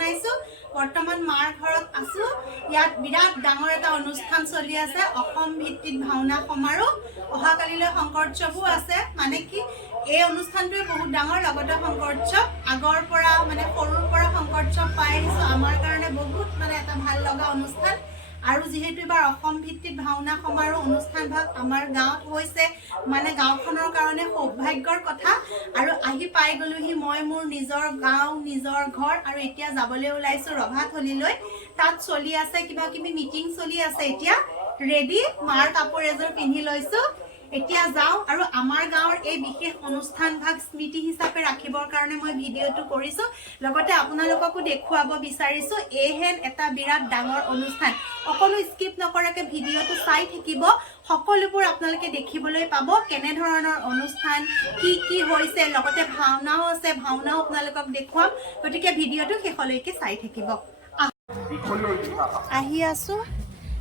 জনাইছো বৰ্তমান মাৰ ঘৰত আছো ইয়াত বিৰাট ডাঙৰ এটা অনুষ্ঠান চলি আছে অসম ভিত্তিক ভাওনা সমাৰোহ অহাকালিলৈ শংকৰ উৎসৱো আছে মানে কি এই অনুষ্ঠানটোৱে বহুত ডাঙৰ লগতে শংকৰ উৎসৱ আগৰ পৰা মানে সৰুৰ পৰা শংকৰ উৎসৱ পাই আহিছো আমাৰ কাৰণে বহুত মানে এটা ভাল লগা অনুষ্ঠান আৰু যেহেতু এবাৰ অসম ভিত্তিক ভাওনা সমাৰোহ অনুষ্ঠান ভাগ আমাৰ গাঁৱত হৈছে মানে গাঁওখনৰ কাৰণে সৌভাগ্যৰ কথা আৰু আহি পাই গলোহি মই মোৰ নিজৰ গাঁও নিজৰ ঘৰ আৰু এতিয়া যাবলৈ ওলাইছো ৰভাথলীলৈ তাত চলি আছে কিবা কিবি মিটিং চলি আছে এতিয়া ৰেডি মাৰ কাপোৰ এযোৰ পিন্ধি লৈছো এতিয়া যাও আৰু আমাৰ গাঁৱৰ এই বিশেষ অনুষ্ঠান ভাগ স্মৃতি হিচাপে ৰাখিবৰ কাৰণে মই ভিডিঅটো কৰিছো লগতে আপোনালোককো দেখুৱাব বিচাৰিছো এহেন এটা বিৰাট ডাঙৰ অনুষ্ঠান অকলো স্কিপ নকৰাকে ভিডিঅটো চাই থাকিব সকলোবোৰ আপোনালোকে দেখিবলৈ পাব কেনে ধৰণৰ অনুষ্ঠান কি হৈছে লগতে ভাওনাও আছে ভাওনাও আপোনালোকক দেখুৱাম গতিকে ভিডিঅটো শেষলৈকে চাই থাকিব আহি আছো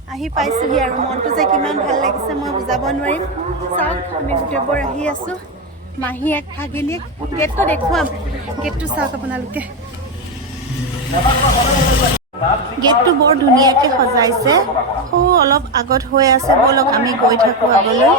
আহি পাইছোহি আৰু মনটো যে কিমান ভাল লাগিছে মই বুজাব নোৱাৰিম চাওক আমি গোটেইবোৰ আহি আছো মাহী এক ভাগিনীক গেটটো দেখুৱাম গেটটো চাওক আপোনালোকে গেটটো বৰ ধুনীয়াকৈ সজাইছে অলপ আগত হৈ আছে বলক আমি গৈ থাকো আগলৈ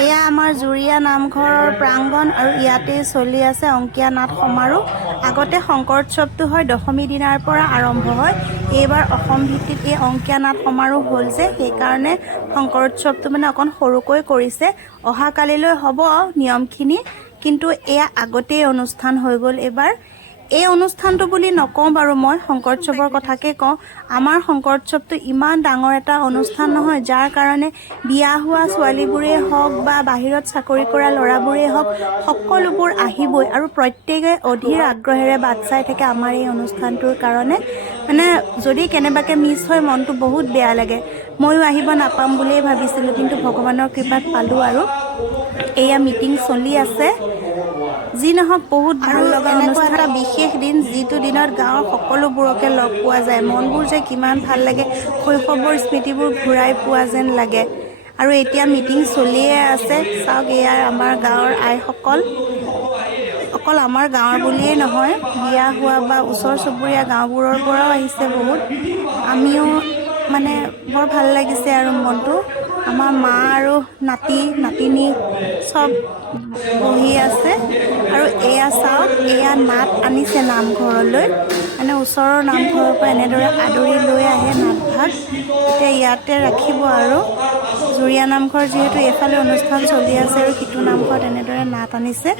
এয়া আমাৰ জুৰিয়া নামঘৰৰ প্ৰাংগণ আৰু ইয়াতে চলি আছে অংকিয়া নাট সমাৰোহ আগতে শংকৰ উৎসৱটো হয় দশমী দিনাৰ পৰা আৰম্ভ হয় এইবাৰ অসম ভিত্তিক এই অংকিয়া নাট সমাৰোহ হ'ল যে সেইকাৰণে শংকৰ উৎসৱটো মানে অকণ সৰুকৈ কৰিছে অহাকালিলৈ হ'ব নিয়মখিনি কিন্তু এয়া আগতেই অনুষ্ঠান হৈ গ'ল এইবাৰ এই অনুষ্ঠানটো বুলি নকওঁ বাৰু মই শংকৰ উৎসৱৰ কথাকে কওঁ আমাৰ শংকৰ উৎসৱটো ইমান ডাঙৰ এটা অনুষ্ঠান নহয় যাৰ কাৰণে বিয়া হোৱা ছোৱালীবোৰেই হওক বা বাহিৰত চাকৰি কৰা ল'ৰাবোৰেই হওক সকলোবোৰ আহিবই আৰু প্ৰত্যেকে অধীৰ আগ্ৰহেৰে বাট চাই থাকে আমাৰ এই অনুষ্ঠানটোৰ কাৰণে মানে যদি কেনেবাকৈ মিছ হয় মনটো বহুত বেয়া লাগে ময়ো আহিব নাপাম বুলিয়েই ভাবিছিলোঁ কিন্তু ভগৱানৰ কৃপাত পালোঁ আৰু এয়া মিটিং চলি আছে যি নহওক বহুত ভাল লগা এনেকুৱা এটা বিশেষ দিন যিটো দিনত গাঁৱৰ সকলোবোৰকে লগ পোৱা যায় মনবোৰ যে কিমান ভাল লাগে শৈশৱৰ স্মৃতিবোৰ ঘূৰাই পোৱা যেন লাগে আৰু এতিয়া মিটিং চলিয়ে আছে চাওক এয়া আমাৰ গাঁৱৰ আইসকল অকল আমাৰ গাঁৱৰ বুলিয়েই নহয় বিয়া হোৱা বা ওচৰ চুবুৰীয়া গাঁওবোৰৰ পৰাও আহিছে বহুত আমিও মানে বৰ ভাল লাগিছে আৰু মনটো আমাৰ মা আৰু নাতিনী চব বহি আছে আৰু এয়া চাওক এয়া নাট আনিছে নামঘৰলৈ মানে ওচৰৰ নামঘৰৰ পৰা এনেদৰে আদৰি লৈ আহে নাটভাগ এতিয়া ইয়াতে ৰাখিব আৰু জুৰিয়া নামঘৰ যিহেতু এইফালে অনুষ্ঠান চলি আছে আৰু সিটো নামঘৰত এনেদৰে নাট আনিছে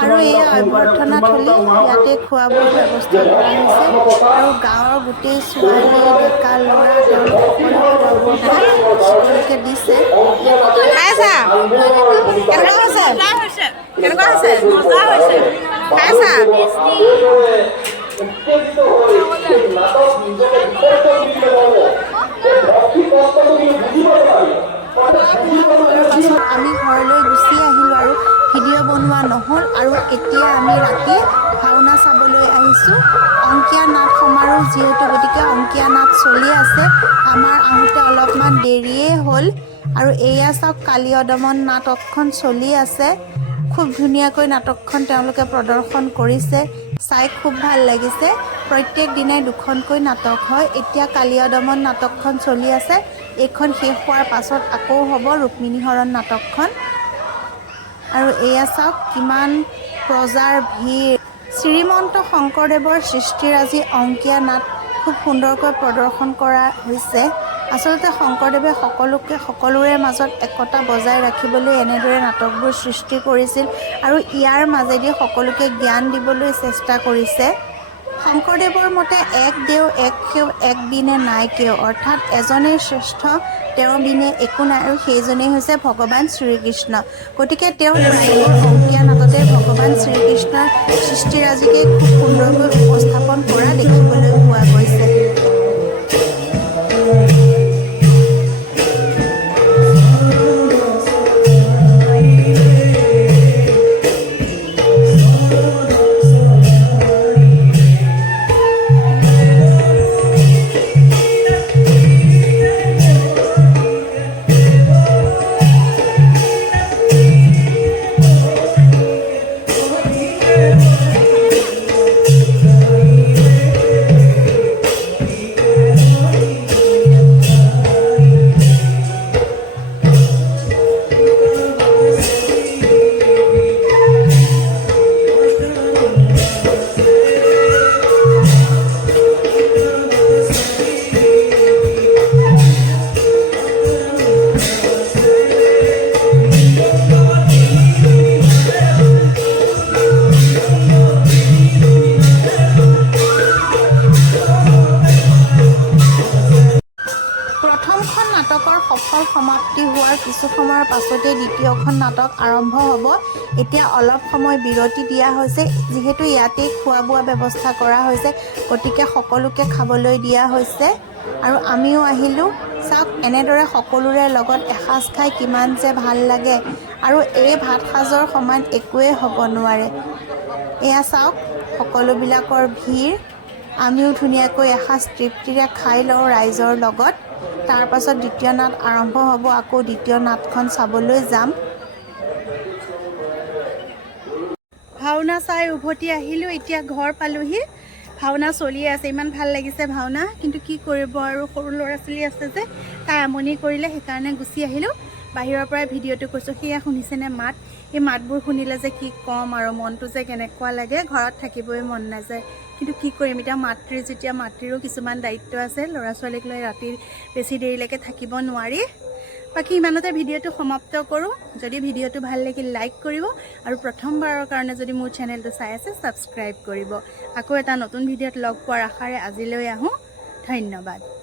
আৰু এই অভ্যৰ্থনা থলী ইয়াতে খোৱা বোৱাৰ ব্যৱস্থা কৰা হৈছে আৰু গাঁৱৰ গোটেই ছোৱালী ডেকা ল'ৰা তেওঁলোকে দিছে আমি ঘৰলৈ গুচি আহিলোঁ আৰু ভিডিঅ' বনোৱা নহ'ল আৰু এতিয়া আমি ৰাতি ভাওনা চাবলৈ আহিছোঁ অংকিয়া নাট সমাৰোহ যিহেতু গতিকে অংকিয়া নাট চলি আছে আমাৰ আহোঁতে অলপমান দেৰিয়ে হ'ল আৰু এয়া চাওক কালীয় দমন নাটকখন চলি আছে খুব ধুনীয়াকৈ নাটকখন তেওঁলোকে প্ৰদৰ্শন কৰিছে চাই খুব ভাল লাগিছে প্ৰত্যেক দিনাই দুখনকৈ নাটক হয় এতিয়া কালীয় দমন নাটকখন চলি আছে এইখন শেষ হোৱাৰ পাছত আকৌ হ'ব ৰুক্মিণী হৰণ নাটকখন আৰু এয়া চাওক কিমান প্ৰজাৰ ভিৰ শ্ৰীমন্ত শংকৰদেৱৰ সৃষ্টিৰাজি অংকিয়া নাট খুব সুন্দৰকৈ প্ৰদৰ্শন কৰা হৈছে আচলতে শংকৰদেৱে সকলোৰে মাজত একতা বজাই ৰাখিবলৈ এনেদৰে নাটকবোৰ সৃষ্টি কৰিছিল আৰু ইয়াৰ মাজেদি সকলোকে জ্ঞান দিবলৈ চেষ্টা কৰিছে শংকৰদেৱৰ মতে এক দেও এক সেও এক বিনে নাই কেও অৰ্থাৎ এজনেই শ্ৰেষ্ঠ তেওঁৰ বিনে একো নাই আৰু সেইজনেই হৈছে ভগৱান শ্ৰীকৃষ্ণ গতিকে তেওঁ অংকিয়া নাটতে ভগৱান শ্ৰীকৃষ্ণৰ সৃষ্টিৰাজিকে খুব সুন্দৰকৈ উপস্থাপন কৰা দেখিবলৈ পোৱা গৈছে ৰিহাৰ্চল সমাপ্তি হোৱাৰ কিছু সময়ৰ পাছতে দ্বিতীয়খন নাটক আৰম্ভ হ'ব। এতিয়া অলপ সময় বিৰতি দিয়া হৈছে, যিহেতু ইয়াতেই খোৱা বোৱা ব্যৱস্থা কৰা হৈছে, গতিকে সকলোকে খাবলৈ দিয়া হৈছে আৰু আমিও আহিলোঁ। চাওক, এনেদৰে সকলোৰে লগত এসাঁজ খাই কিমান যে ভাল লাগে আৰু এই ভাত সাজৰ সমান একোৱেই হ'ব নোৱাৰে। এয়া চাওক, সকলোবিলাকৰ ভিৰ। আমিও ধুনীয়াকৈ এসাঁজ তৃপ্তিৰে খাই লওঁ ৰাইজৰ লগত। তাৰ পাছত দ্বিতীয় নাট আৰম্ভ হ'ব, আকৌ দ্বিতীয় নাটখন চাবলৈ যাম। ভাওনা চাই উভতি আহিলোঁ, এতিয়া ঘৰ পালোহি। ভাওনা চলি আছে, ইমান ভাল লাগিছে ভাওনা, কিন্তু কি কৰিব আৰু সৰু ল'ৰা ছোৱালী আছে যে, তাই আমনি কৰিলে, সেইকাৰণে গুচি আহিলোঁ। বাহিৰৰ পৰাই ভিডিঅ'টো কৈছোঁ। সেয়া শুনিছেনে মাত? এই মাতবোৰ শুনিলে যে কি ক'ম আৰু, মনটো যে কেনেকুৱা লাগে, ঘৰত থাকিবই মন নাযায়। কিন্তু কি কৰিম এতিয়া, মাতৃ যেতিয়া, মাতৃৰো কিছুমান দায়িত্ব আছে। ল'ৰা ছোৱালীক লৈ ৰাতি বেছি দেৰিলৈকে থাকিব নোৱাৰি। বাকী ইমানতে ভিডিঅ'টো সমাপ্ত কৰোঁ। যদি ভিডিঅ'টো ভাল লাগিল লাইক কৰিব আৰু প্ৰথমবাৰৰ কাৰণে যদি মোৰ চেনেলটো চাই আছে ছাবস্ক্ৰাইব কৰিব। আকৌ এটা নতুন ভিডিঅ'ত লগ পোৱাৰ আশাৰে আজিলৈ আহোঁ। ধন্যবাদ।